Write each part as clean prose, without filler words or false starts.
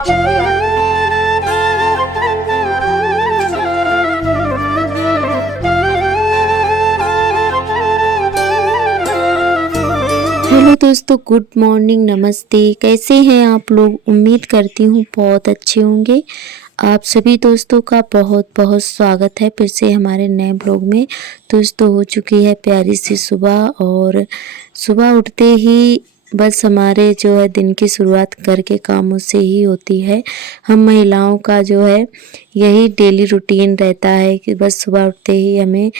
Hello दोस्तों, good morning, नमस्ते। कैसे हैं आप लोग? उम्मीद करती हूँ बहुत अच्छे होंगे। आप सभी दोस्तों का बहुत बहुत स्वागत है फिर से हमारे नए ब्लॉग में। दोस्तों, हो चुकी है प्यारी सी सुबह और सुबह उठते ही बस हमारे जो है दिन की शुरुआत घर के कामों से ही होती है। हम महिलाओं का जो है यही डेली रूटीन रहता है कि बस सुबह उठते ही हमें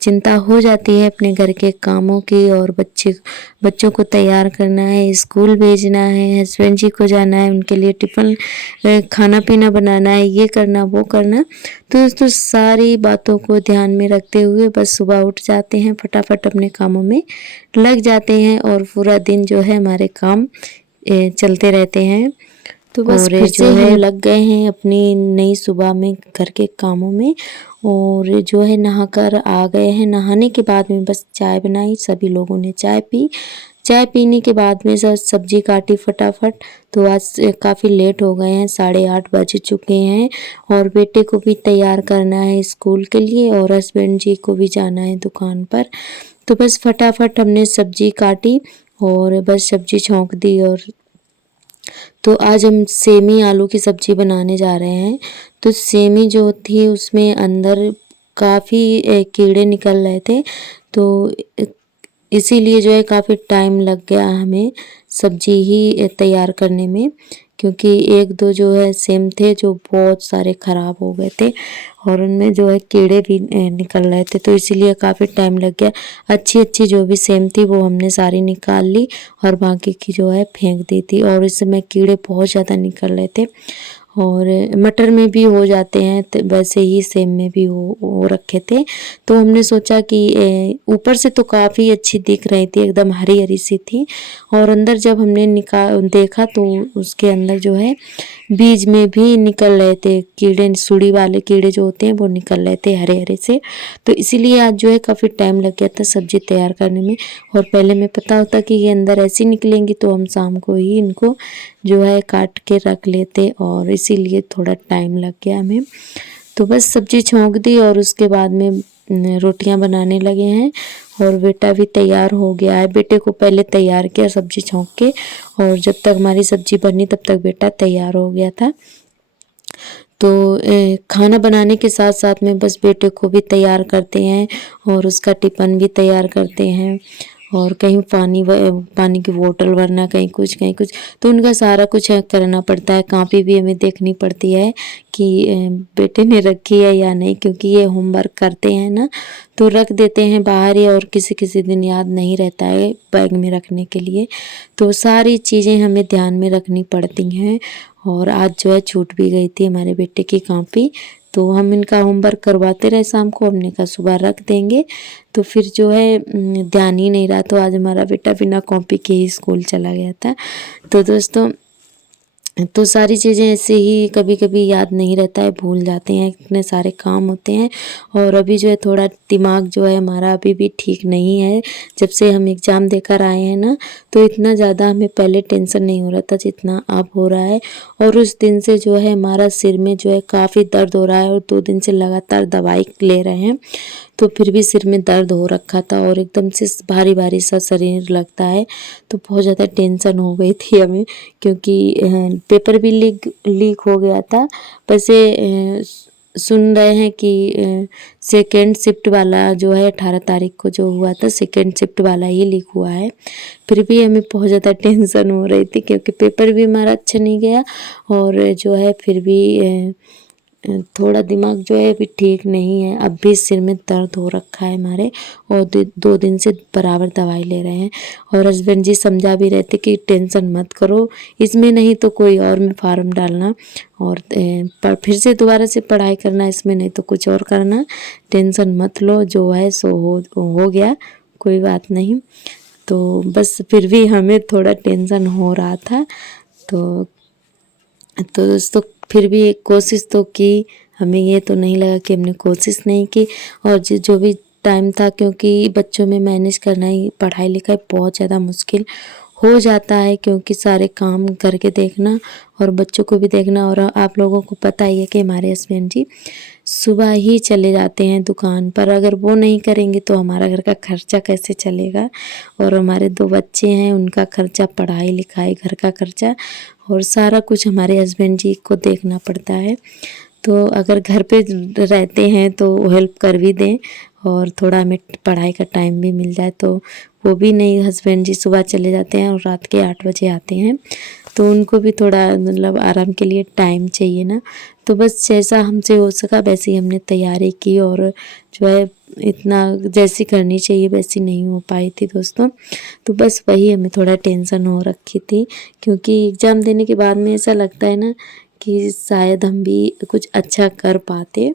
चिंता हो जाती है अपने घर के कामों की और बच्चों को तैयार करना है, स्कूल भेजना है, हस्बैंड जी को जाना है, उनके लिए टिफ़िन खाना पीना बनाना है, ये करना वो करना। तो दोस्तों, सारी बातों को ध्यान में रखते हुए बस सुबह उठ जाते हैं, फटाफट अपने कामों में लग जाते हैं और पूरा दिन जो है हमारे काम चलते रहते हैं। तो बस फिर से हम लग गए हैं अपनी नई सुबह में घर के कामों में और जो है नहाकर आ गए हैं। नहाने के बाद में बस चाय बनाई, सभी लोगों ने चाय पी। चाय पीने के बाद में सब्जी काटी फटाफट। तो आज काफ़ी लेट हो गए हैं, 8:30 बज चुके हैं और बेटे को भी तैयार करना है स्कूल के लिए और हस्बैंड जी को भी जाना है दुकान पर। तो बस फटाफट हमने सब्जी काटी और बस सब्जी छौंक दी। और तो आज हम सेमी आलू की सब्जी बनाने जा रहे हैं। तो सेमी जो थी उसमें अंदर काफ़ी कीड़े निकल रहे थे, तो इसीलिए जो है काफ़ी टाइम लग गया हमें सब्जी ही तैयार करने में, क्योंकि एक दो जो है सेम थे जो बहुत सारे ख़राब हो गए थे और उनमें जो है कीड़े भी निकल रहे थे, तो इसीलिए काफ़ी टाइम लग गया। अच्छी जो भी सेम थी वो हमने सारी निकाल ली और बाकी की जो है फेंक दी थी। और इस समय कीड़े बहुत ज़्यादा निकल रहे थे और मटर में भी हो जाते हैं, तो वैसे ही सेम में भी हो रखे थे। तो हमने सोचा कि ऊपर से तो काफ़ी अच्छी दिख रही थी, एकदम हरी हरी सी थी और अंदर जब हमने देखा तो उसके अंदर जो है बीज में भी निकल रहे थे कीड़े, सुड़ी वाले कीड़े जो होते हैं वो निकल रहे थे हरे हरे से। तो इसीलिए आज जो है काफ़ी टाइम लग गया था सब्जी तैयार करने में। और पहले में पता होता कि ये अंदर ऐसी निकलेंगी तो हम शाम को ही इनको जो है काट के रख लेते और इसीलिए थोड़ा टाइम लग गया हमें। तो बस सब्जी छौंक दी और उसके बाद में रोटियां बनाने लगे हैं और बेटा भी तैयार हो गया है। बेटे को पहले तैयार किया सब्जी छौंक के और जब तक हमारी सब्जी बनी तब तक बेटा तैयार हो गया था। तो खाना बनाने के साथ साथ में बस बेटे को भी तैयार करते हैं और उसका टिफ़िन भी तैयार करते हैं और कहीं पानी की बोतल भरना, कहीं कुछ, तो उनका सारा कुछ करना पड़ता है। कॉपी भी हमें देखनी पड़ती है कि बेटे ने रखी है या नहीं, क्योंकि ये होमवर्क करते हैं ना, तो रख देते हैं बाहर ही और किसी दिन याद नहीं रहता है बैग में रखने के लिए। तो सारी चीज़ें हमें ध्यान में रखनी पड़ती हैं। और आज जो है छूट भी गई थी हमारे बेटे की कॉपी, तो हम इनका होमवर्क करवाते रहे शाम को, हमने कहा सुबह रख देंगे। तो फिर जो है ध्यान ही नहीं रहा, तो आज हमारा बेटा बिना कॉपी के ही स्कूल चला गया था। तो दोस्तों, तो सारी चीज़ें ऐसे ही कभी कभी याद नहीं रहता है, भूल जाते हैं, इतने सारे काम होते हैं। और अभी जो है थोड़ा दिमाग जो है हमारा अभी भी ठीक नहीं है। जब से हम एग्ज़ाम देकर आए हैं ना, तो इतना ज़्यादा हमें पहले टेंशन नहीं हो रहा था जितना अब हो रहा है। और उस दिन से जो है हमारा सिर में जो है काफ़ी दर्द हो रहा है और 2 दिन से लगातार दवाई ले रहे हैं, तो फिर भी सिर में दर्द हो रखा था और एकदम से भारी भारी सा शरीर लगता है। तो बहुत ज़्यादा टेंशन हो गई थी हमें, क्योंकि पेपर भी लीक हो गया था। वैसे सुन रहे हैं कि सेकेंड शिफ्ट वाला जो है 18 तारीख को जो हुआ था, सेकेंड शिफ्ट वाला ही लीक हुआ है। फिर भी हमें बहुत ज़्यादा टेंशन हो रही थी, क्योंकि पेपर भी हमारा अच्छा नहीं गया और जो है फिर भी थोड़ा दिमाग जो है अभी ठीक नहीं है। अब भी सिर में दर्द हो रखा है हमारे और 2 दिन से बराबर दवाई ले रहे हैं। और हस्बैंड जी समझा भी रहे थे कि टेंशन मत करो, इसमें नहीं तो कोई और में फार्म डालना और पर फिर से दोबारा से पढ़ाई करना, इसमें नहीं तो कुछ और करना, टेंशन मत लो, जो है सो हो गया, कोई बात नहीं। तो बस फिर भी हमें थोड़ा टेंशन हो रहा था। तो दोस्तों, फिर भी एक कोशिश तो की, हमें ये तो नहीं लगा कि हमने कोशिश नहीं की। और जो भी टाइम था, क्योंकि बच्चों में मैनेज करना ही पढ़ाई लिखाई बहुत ज़्यादा मुश्किल हो जाता है, क्योंकि सारे काम करके देखना और बच्चों को भी देखना। और आप लोगों को पता ही है कि हमारे हस्बैंड जी सुबह ही चले जाते हैं दुकान पर। अगर वो नहीं करेंगे तो हमारा घर का खर्चा कैसे चलेगा। और हमारे 2 बच्चे हैं, उनका खर्चा, पढ़ाई लिखाई, घर का खर्चा और सारा कुछ हमारे हस्बैंड जी को देखना पड़ता है। तो अगर घर पे रहते हैं तो हेल्प कर भी दें और थोड़ा हमें पढ़ाई का टाइम भी मिल जाए, तो वो भी नहीं। हस्बैंड जी सुबह चले जाते हैं और रात के 8 बजे आते हैं, तो उनको भी थोड़ा मतलब आराम के लिए टाइम चाहिए ना। तो बस जैसा हमसे हो सका वैसे ही हमने तैयारी की, और जो है इतना जैसी करनी चाहिए वैसी नहीं हो पाई थी दोस्तों। तो बस वही हमें थोड़ा टेंशन हो रखी थी, क्योंकि एग्ज़ाम देने के बाद में ऐसा लगता है ना कि शायद हम भी कुछ अच्छा कर पाते।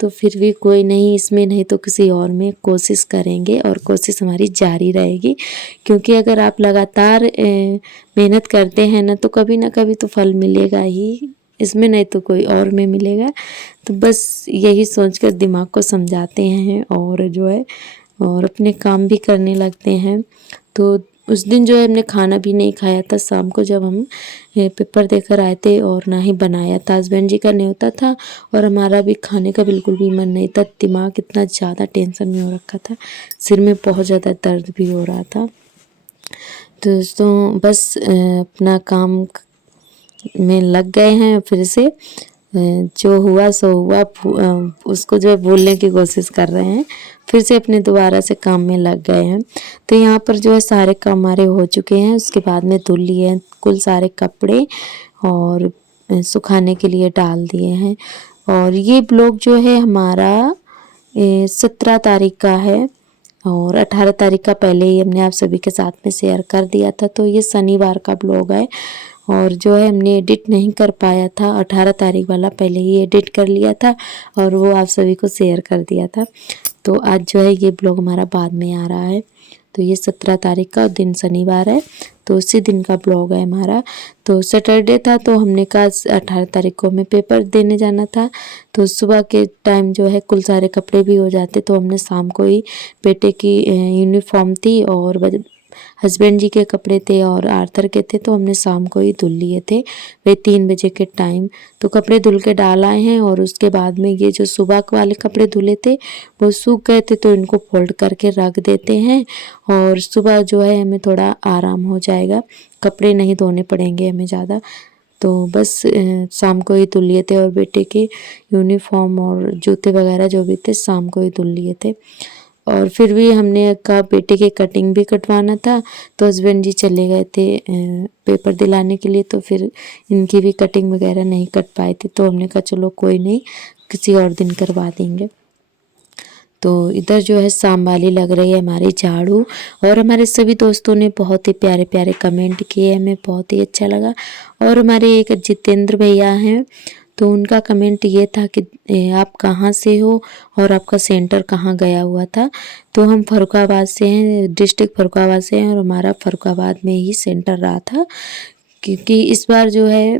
तो फिर भी कोई नहीं, इसमें नहीं तो किसी और में कोशिश करेंगे और कोशिश हमारी जारी रहेगी। क्योंकि अगर आप लगातार मेहनत करते हैं ना तो कभी ना कभी तो फल मिलेगा ही, इसमें नहीं तो कोई और में मिलेगा। तो बस यही सोचकर दिमाग को समझाते हैं और जो है और अपने काम भी करने लगते हैं। तो उस दिन जो है हमने खाना भी नहीं खाया था शाम को, जब हम पेपर देकर आए थे, और ना ही बनाया था। हस्बैंड जी का न्योता था और हमारा भी खाने का बिल्कुल भी मन नहीं था। दिमाग इतना ज़्यादा टेंशन में हो रखा था, सिर में बहुत ज़्यादा दर्द भी हो रहा था। तो दोस्तों बस अपना काम में लग गए हैं फिर से। जो हुआ सो हुआ, उसको जो है भूलने की कोशिश कर रहे हैं, फिर से अपने दोबारा से काम में लग गए हैं। तो यहाँ पर जो है सारे काम हमारे हो चुके हैं। उसके बाद में धुल लिए हैं कुल सारे कपड़े और सुखाने के लिए डाल दिए हैं। और ये ब्लॉग जो है हमारा 17 तारीख का है, और 18 तारीख का पहले ही हमने आप सभी के साथ में शेयर कर दिया था। तो ये शनिवार का ब्लॉग है, और जो है हमने एडिट नहीं कर पाया था। 18 तारीख वाला पहले ही एडिट कर लिया था और वो आप सभी को शेयर कर दिया था। तो आज जो है ये ब्लॉग हमारा बाद में आ रहा है। तो ये 17 तारीख का दिन शनिवार है, तो उसी दिन का ब्लॉग है हमारा। तो सैटरडे था, तो हमने कहा 18 तारीख को हमें पेपर देने जाना था। तो सुबह के टाइम जो है कुल सारे कपड़े भी हो जाते, तो हमने शाम को ही, बेटे की यूनिफॉर्म थी और हस्बैंड जी के कपड़े थे और आर्थर के थे, तो हमने शाम को ही धुल लिए थे वे 3 बजे के टाइम। तो कपड़े धुल के डाल आए हैं, और उसके बाद में ये जो सुबह वाले कपड़े धुले थे वो सूख गए थे, तो इनको फोल्ड करके रख देते हैं। और सुबह जो है हमें थोड़ा आराम हो जाएगा, कपड़े नहीं धोने पड़ेंगे हमें ज़्यादा। तो बस शाम को ही धुल लिए थे, और बेटे के यूनिफॉर्म और जूते वगैरह जो भी थे शाम को ही धुल लिए थे। और फिर भी हमने कहा बेटे के कटिंग भी कटवाना था, तो हस्बैंड जी चले गए थे पेपर दिलाने के लिए, तो फिर इनकी भी कटिंग वगैरह नहीं कट पाए थे। तो हमने कहा चलो कोई नहीं, किसी और दिन करवा देंगे। तो इधर जो है शाम वाली लग रही है हमारी झाड़ू, और हमारे सभी दोस्तों ने बहुत ही प्यारे प्यारे कमेंट किए, हमें बहुत ही अच्छा लगा। और हमारे एक जितेंद्र भैया हैं, तो उनका कमेंट ये था कि आप कहाँ से हो और आपका सेंटर कहाँ गया हुआ था। तो हम फर्रुखाबाद से हैं, डिस्ट्रिक्ट फर्रुखाबाद से हैं, और हमारा फर्रुखाबाद में ही सेंटर रहा था, क्योंकि इस बार जो है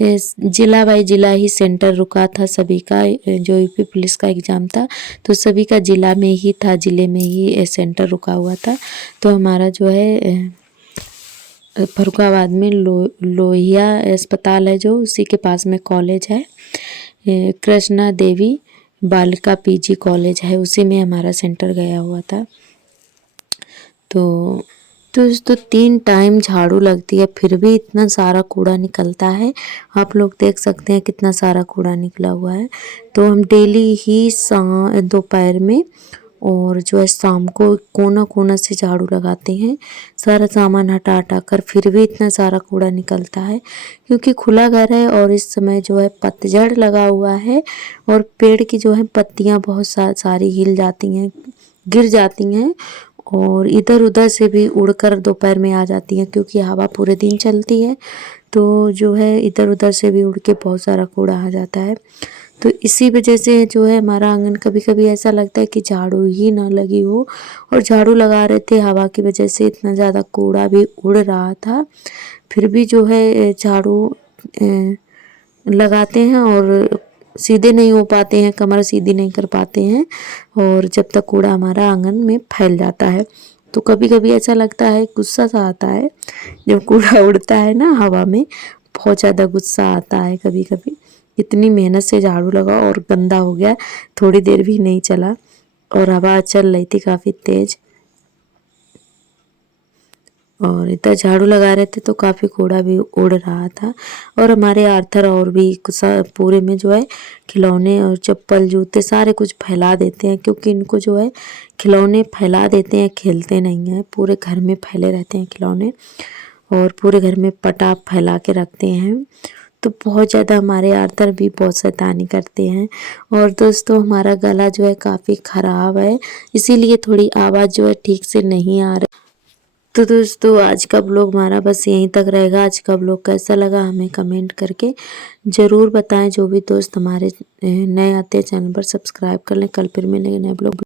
जिला बाई जिला ही सेंटर रुका था सभी का। जो यूपी पुलिस का एग्ज़ाम था तो सभी का जिला में ही था, जिले में ही सेंटर रुका हुआ था। तो हमारा जो है फर्रुखाबाद में लोहिया अस्पताल है, जो उसी के पास में कॉलेज है, कृष्णा देवी बालिका पीजी कॉलेज है, उसी में हमारा सेंटर गया हुआ था। तो दोस्तों 3 टाइम झाड़ू लगती है, फिर भी इतना सारा कूड़ा निकलता है। आप लोग देख सकते हैं कितना सारा कूड़ा निकला हुआ है। तो हम डेली ही दोपहर में और जो है शाम को कोना कोना से झाड़ू लगाते हैं, सारा सामान हटा हटा कर। फिर भी इतना सारा कूड़ा निकलता है, क्योंकि खुला घर है और इस समय जो है पतझड़ लगा हुआ है, और पेड़ की जो है पत्तियां बहुत सारी हिल जाती हैं, गिर जाती हैं, और इधर उधर से भी उड़कर दोपहर में आ जाती हैं, क्योंकि हवा पूरे दिन चलती है। तो जो है इधर उधर से भी उड़ के बहुत सारा कूड़ा आ जाता है। तो इसी वजह से जो है हमारा आंगन कभी कभी ऐसा लगता है कि झाड़ू ही ना लगी हो, और झाड़ू लगा रहे थे, हवा की वजह से इतना ज़्यादा कूड़ा भी उड़ रहा था। फिर भी जो है झाड़ू लगाते हैं और सीधे नहीं हो पाते हैं, कमर सीधी नहीं कर पाते हैं, और जब तक कूड़ा हमारा आंगन में फैल जाता है। तो कभी कभी ऐसा लगता है, गुस्सा सा आता है जब कूड़ा उड़ता है ना हवा में, बहुत ज़्यादा गुस्सा आता है कभी कभी। इतनी मेहनत से झाड़ू लगा और गंदा हो गया, थोड़ी देर भी नहीं चला और हवा चल रही थी काफ़ी तेज़। और इतना झाड़ू लगा रहे थे तो काफ़ी कूड़ा भी उड़ रहा था। और हमारे आर्थर और भी कुछ पूरे में जो है खिलौने और चप्पल जूते सारे कुछ फैला देते हैं, क्योंकि इनको जो है खिलौने फैला देते हैं, खेलते नहीं हैं, पूरे घर में फैले रहते हैं खिलौने और पूरे घर में पटाख फैला के रखते हैं। तो बहुत ज़्यादा हमारे आर्थर भी बहुत शैतानी करते हैं। और दोस्तों हमारा गला जो है काफ़ी ख़राब है, इसीलिए थोड़ी आवाज़ जो है ठीक से नहीं आ रही। तो दोस्तों आज का ब्लॉग हमारा बस यहीं तक रहेगा। आज का ब्लॉग कैसा लगा हमें कमेंट करके ज़रूर बताएं। जो भी दोस्त हमारे नए आते हैं चैनल पर सब्सक्राइब कर लें। कल फिर मिलेंगे नए ब्लॉग।